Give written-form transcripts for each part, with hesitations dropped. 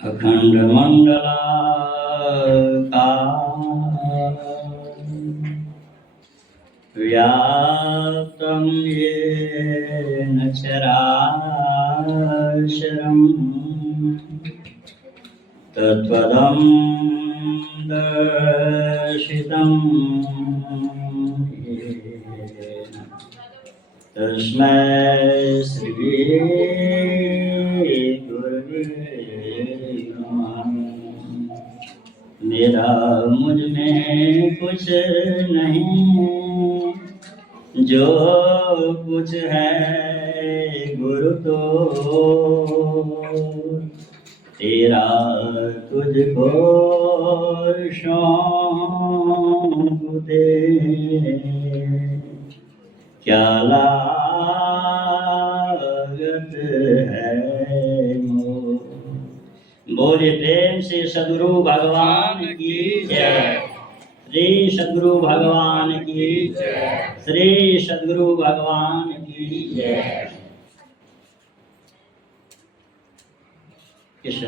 अखंड मंडलाकार व्याप्तं येन चराचरं तत्पदं दर्शितं येन तस्मै श्री गुरुवे नमः। मेरा मुझ में कुछ नहीं, जो कुछ है गुरु तो तेरा तुझको सौंप दे। क्या लागत है मोह। बोले प्रेम से सद्गुरु भगवान की जय। श्री सद्गुरु भगवान की जय। श्री सद्गुरु भगवान की जय। इस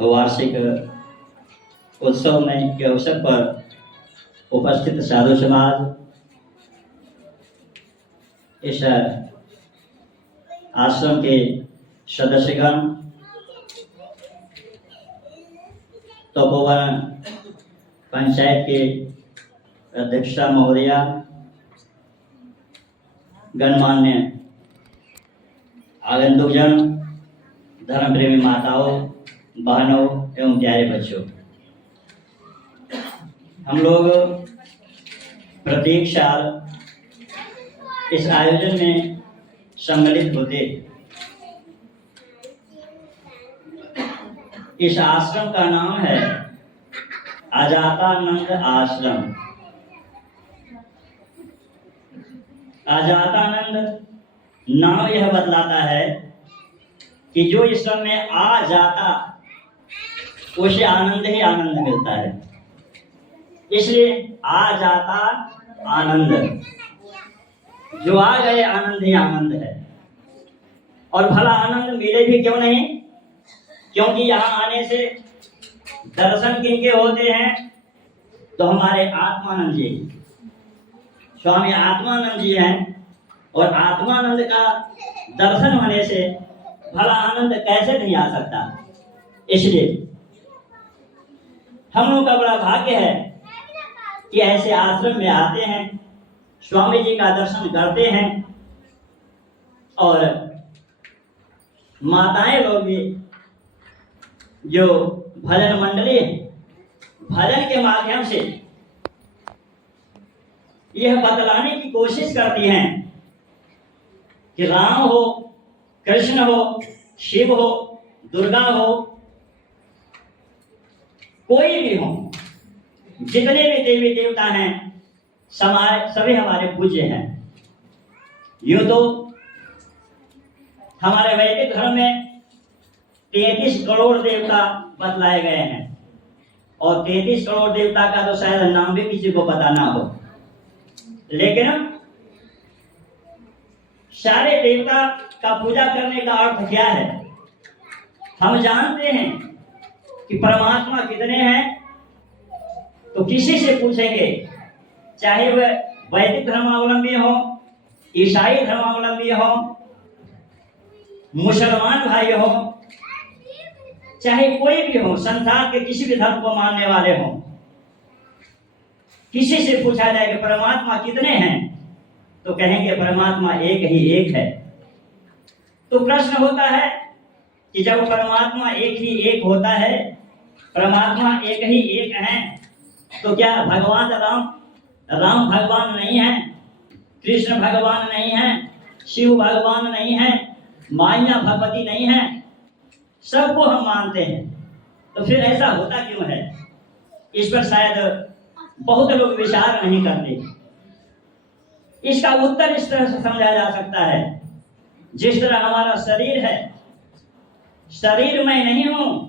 वार्षिक उत्सव में के अवसर पर उपस्थित साधु समाज, इस आश्रम के सदस्यगण, तपोवन पंचायत के अध्यक्षा महोदया, गणमान्य आगंतुकजन, धर्म प्रेमी माताओं, बहनों एवं प्यारे बच्चों, हम लोग प्रत्येक साल इस आयोजन में सम्मिलित होते। इस आश्रम का नाम है अजातानंद आश्रम। अजातानंद नाम यह बतलाता है कि जो इस समय में आ जाता उसे आनंद ही आनंद मिलता है, इसलिए आ जाता आनंद। जो आ गए आनंद ही आनंद है। और भला आनंद मिले भी क्यों नहीं, क्योंकि यहाँ आने से दर्शन किनके होते हैं, तो हमारे आत्मानंद जी, स्वामी आत्मानंद जी हैं। और आत्मानंद का दर्शन होने से भला आनंद कैसे नहीं आ सकता। इसलिए हम लोग का बड़ा भाग्य है कि ऐसे आश्रम में आते हैं, स्वामी जी का दर्शन करते हैं। और माताएं लोग भी जो भजन मंडली है, भजन के माध्यम से यह बतलाने की कोशिश करती हैं कि राम हो, कृष्ण हो, शिव हो, दुर्गा हो, कोई भी हो, जितने भी देवी देवता हैं सभी हमारे पूज्य हैं। यूं तो हमारे वैदिक धर्म में 33 करोड़ देवता बतलाए गए हैं, और 33 करोड़ देवता का तो शायद नाम भी किसी को पता ना हो। लेकिन सारे देवता का पूजा करने का अर्थ क्या है, हम जानते हैं कि परमात्मा कितने हैं। तो किसी से पूछेंगे, चाहे वह वैदिक धर्मावलंबी हो, ईसाई धर्मावलंबी हो, मुसलमान भाई हो, चाहे कोई भी हो, संसार के किसी भी धर्म को मानने वाले हो, किसी से पूछा जाए कि परमात्मा कितने हैं, तो कहेंगे परमात्मा एक ही एक है। तो प्रश्न होता है कि जब परमात्मा एक ही एक होता है, परमात्मा एक ही एक है, तो क्या भगवान राम भगवान नहीं है, कृष्ण भगवान नहीं है, शिव भगवान नहीं है, माया भगवती नहीं है? सबको हम मानते हैं, तो फिर ऐसा होता क्यों है? इस पर शायद बहुत लोग विचार नहीं करते। इसका उत्तर इस तरह से समझा जा सकता है, जिस तरह हमारा शरीर है, शरीर मैं नहीं हूं,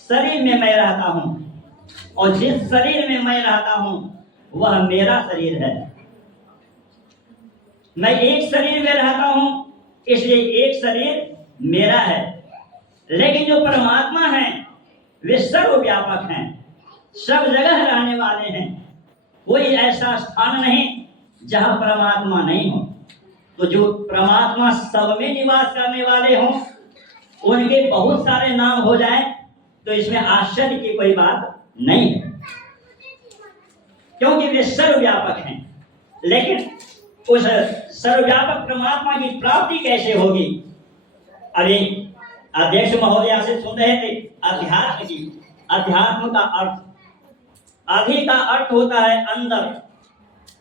शरीर में मैं रहता हूं, और जिस शरीर में मैं रहता हूं वह मेरा शरीर है। मैं एक शरीर में रहता हूं, इसलिए एक शरीर मेरा है। लेकिन जो परमात्मा हैं वे सर्वव्यापक हैं, सब जगह रहने वाले हैं। कोई ऐसा स्थान नहीं जहां परमात्मा नहीं हो। तो जो परमात्मा सब में निवास करने वाले हों, उनके बहुत सारे नाम हो जाए तो इसमें आश्चर्य की कोई बात नहीं है, क्योंकि वे सर्वव्यापक हैं। लेकिन उस सर्वव्यापक परमात्मा की प्राप्ति कैसे होगी? अभी अध्यक्ष महोदय से सुन रहे थे अध्यात्म की। अध्यात्म का अर्थ, अधि का अर्थ होता है अंदर,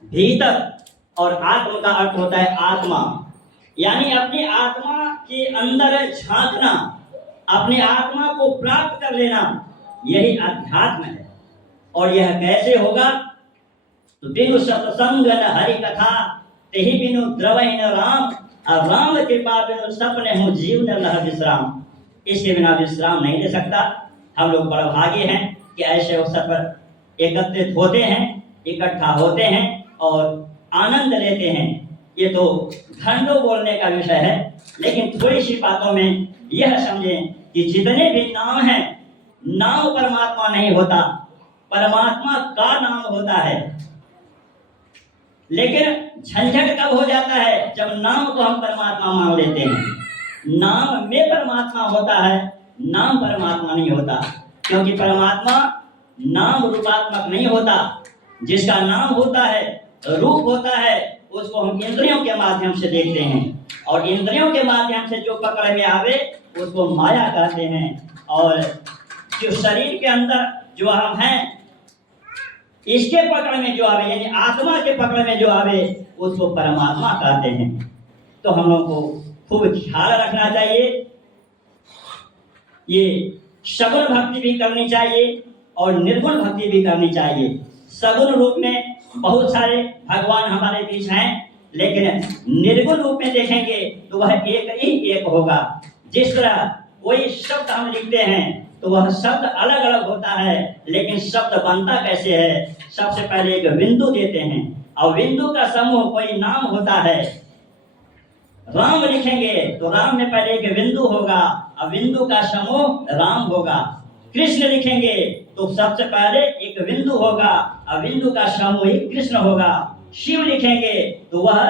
भीतर, और आत्म का अर्थ होता है आत्मा। यानी अपनी आत्मा के अंदर झांकना, अपनी आत्मा को प्राप्त कर लेना, यही अध्यात्म है। और यह कैसे होगा? तो बिनु सत्संग न हरि कथा, तेहि बिनु द्रवै न राम, और राम कृपा बिनु सपने हूँ जीव न लह विश्राम। इसके बिना विश्राम नहीं ले सकता। हम लोग बड़ा भाग्य हैं कि ऐसे अवसर पर एकत्रित होते हैं, इकट्ठा होते हैं और आनंद लेते हैं। ये तो घंटों बोलने का विषय है, लेकिन थोड़ी सी बातों में यह समझें कि जितने भी नाम हैं, नाम परमात्मा नहीं होता, परमात्मा का नाम होता है। लेकिन झंझट कब हो जाता है? जब नाम को हम परमात्मा मान लेते हैं। नाम में परमात्मा होता है, नाम परमात्मा नहीं होता, क्योंकि परमात्मा नाम रूपात्मक नहीं होता। जिसका नाम होता है, रूप होता है, उसको हम इंद्रियों के माध्यम से देखते हैं, और इंद्रियों के माध्यम से जो पकड़ में आवे उसको माया कहते हैं। और जो शरीर के अंदर जो हम हैं, इसके पकड़ में जो आवे, यानी आत्मा के पकड़ में जो आवे, उसको परमात्मा कहते हैं। तो हम लोगों को खूब ख्याल रखना चाहिए। ये सगुण भक्ति भी करनी चाहिए और निर्गुण भक्ति भी करनी चाहिए। सगुण रूप में बहुत सारे भगवान हमारे बीच हैं, लेकिन निर्गुण रूप में देखेंगे तो वह एक ही एक होगा। जिस तरह कोई शब्द हम लिखते हैं तो वह शब्द अलग अलग होता है, लेकिन शब्द बनता कैसे है? सबसे पहले एक बिंदु देते हैं, और बिंदु का समूह कोई नाम होता है। राम लिखेंगे तो राम में पहले एक बिंदु होगा, और बिंदु का समूह राम होगा। कृष्ण लिखेंगे तो सबसे पहले एक बिंदु होगा, और बिंदु का समूह ही कृष्ण होगा। शिव लिखेंगे तो वह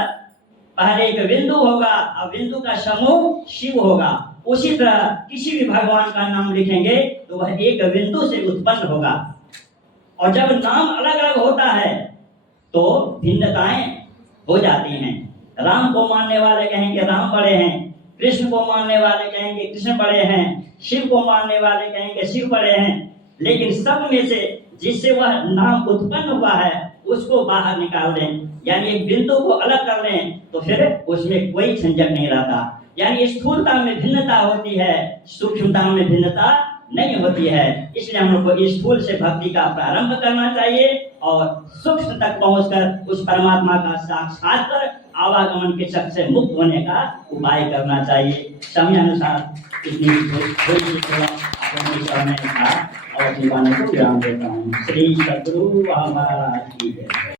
पहले एक बिंदु होगा, और बिंदु का समूह शिव होगा। उसी तरह किसी भी भगवान का नाम लिखेंगे तो वह एक बिंदु से उत्पन्न होगा। और जब नाम अलग अलग होता है तो भिन्नताएं हो जाती हैं। राम को मानने वाले कहेंगे राम बड़े हैं, कृष्ण को मानने वाले कहेंगे कृष्ण बड़े हैं, शिव को मानने वाले कहेंगे शिव बड़े हैं। लेकिन सब में से जिससे वह नाम उत्पन्न हुआ है उसको बाहर निकाल दें, यानी एक बिंदु को अलग कर लें, तो फिर उसमें कोई झंझट नहीं रहता। यानी स्थूलता में भिन्नता होती है, सूक्ष्मता में भिन्नता नहीं होती है। इसलिए हम लोग को स्थूल से भक्ति का प्रारंभ करना चाहिए और सूक्ष्म तक पहुंचकर उस परमात्मा का साक्षात कर आवागमन के चक्र से मुक्त होने का उपाय करना चाहिए। समय अनुसार इतनी थोड़ी सी सेवा और अपनी वाणी को विराम देता हूँ। श्री सद्गुरु महाराज की जय।